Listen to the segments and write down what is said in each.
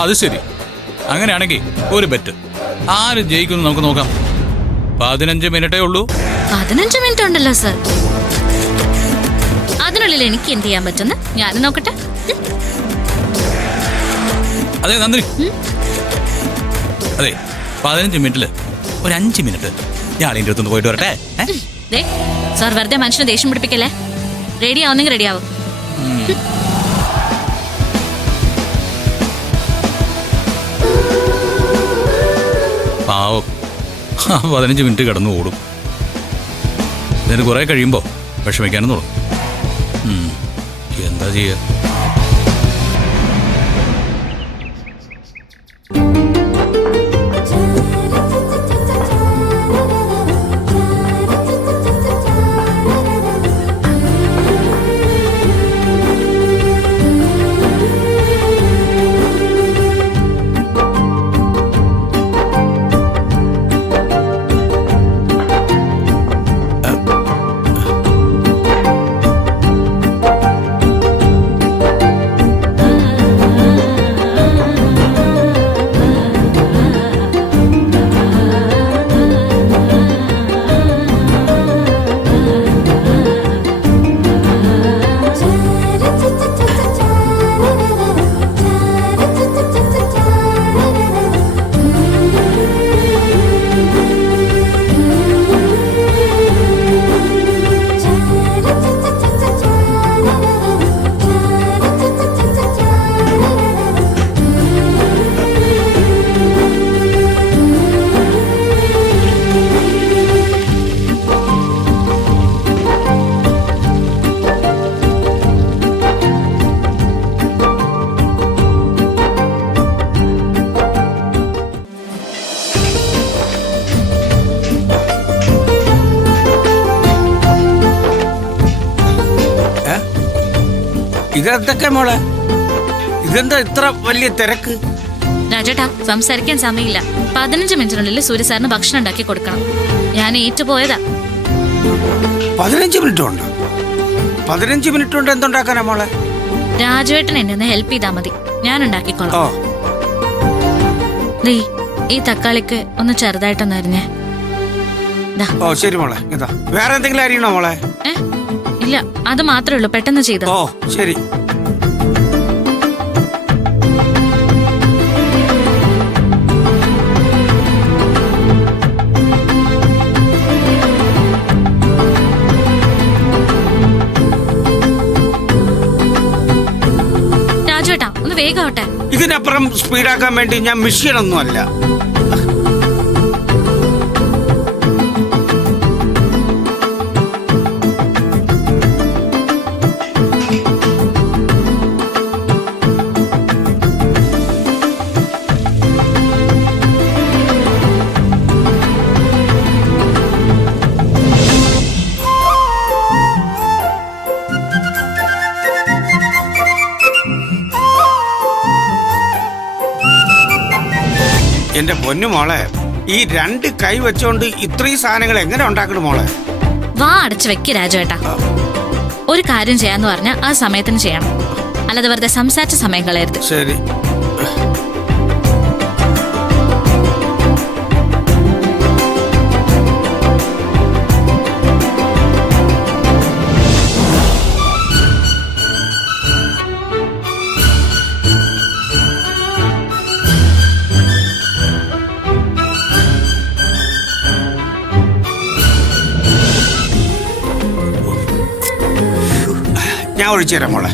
അത് ശരി. അങ്ങനെയാണെങ്കിൽ ഒരു ബെറ്റ്. ആര് ജയിക്കുന്നു നമുക്ക് നോക്കാം. 15 മിനിറ്റേ ഉള്ളൂ. 15 മിനിറ്റ് ഉണ്ടല്ലോ സർ. അതിനുള്ളിൽ എനിക്ക് എന്ത് ചെയ്യാൻ പറ്റുന്ന ഞാൻ നോക്കട്ടെ. അതെ നന്ദിനി, അതെ 15 മിനിറ്റില് ഒരു 5 മിനിറ്റ് ഞാൻ ഇതിൻ്റെ അടുത്തൊന്ന് പോയിട്ട് വരട്ടെ. സാർ വെറുതെ മനുഷ്യനെ ദേഷ്യം പിടിപ്പിക്കല്ലേ. റെഡി ആവുന്നെങ്കിൽ റെഡി ആവും. പാവം 15 മിനിറ്റ് കിടന്നു ഓടും. ഇതിന് കുറെ കഴിയുമ്പോൾ വിഷമിക്കാനും തുടങ്ങും. എന്താ ചെയ്യുക? ഇതെന്തൊക്കെ മോളെ? ഇതെന്താ ഇത്ര വലിയ തിരക്ക്? രാജേട്ടാ, സംസാരിക്കാൻ സമയമില്ല. 15 മിനിറ്റിനുള്ളിൽ സൂര്യ സാറിന് ഭക്ഷണം ഉണ്ടാക്കി കൊടുക്കണം. ഞാൻ ഏറ്റുപോയതാ. 15 മിനിറ്റ് കൊണ്ട്? 15 മിനിറ്റ് കൊണ്ട് എന്തുണ്ടാക്കാനാ മോളെ? രാജുവേട്ടൻ എന്നെ ഒന്ന് ഹെൽപ്പ് ചെയ്താൽ മതി, ഞാൻ ഉണ്ടാക്കിക്കോളാം. ഈ തക്കാളിക്ക് ഒന്ന് ചെറുതായിട്ടൊന്ന് അരിഞ്ഞേ. ഓ ശരി മോളെ. ഇതാ വേറെ എന്തെങ്കിലും അരിയണോ മോളെ? ഇല്ല, അത് മാത്രമേ ഉള്ളൂ. പെട്ടെന്ന് ചെയ്തോ. ഓ ശരി. രാജുവേട്ടാ, ഒന്ന് വേഗാവട്ടെ. ഇതിനപ്പുറം സ്പീഡാക്കാൻ വേണ്ടി ഞാൻ മെഷീനൊന്നും അല്ല. എന്റെ പൊന്നു മോളെ, ഈ 2 കൈ വെച്ചോണ്ട് ഇത്രയും സാധനങ്ങൾ എങ്ങനെ ഉണ്ടാക്കണം മോളെ? വാ അടച്ചു വെക്ക് രാജുവേട്ടാ. ഒരു കാര്യം ചെയ്യാന്ന് പറഞ്ഞാൽ ആ സമയത്തിന് ചെയ്യണം, അല്ലാതെ വെറുതെ സംസാരിച്ച സമയം കളയരുത്. ശരി. ഞാൻ ഒഴിച്ചു തരാം മോളെ.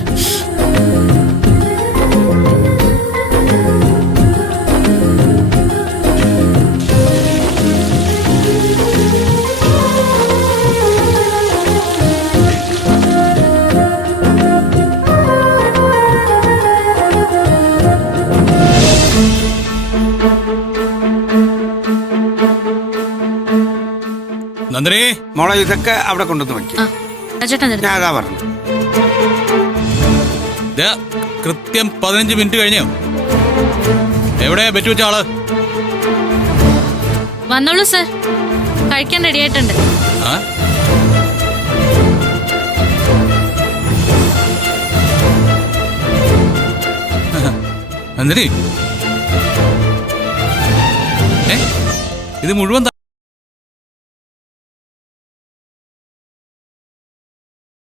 നന്ദിനി മോളെ, ഇതൊക്കെ അവിടെ കൊണ്ടുവന്ന് വയ്ക്കും. ഞാൻ അതാ പറഞ്ഞു. കൃത്യം 15 മിനിറ്റ് കഴിഞ്ഞോ? എവിടെയാ ബെറ്റ് വെച്ച ആള്? വന്നോളൂ സർ, കഴിക്കാൻ റെഡി ആയിട്ടുണ്ട്. എന്നിട്ട് ഇത് മുഴുവൻ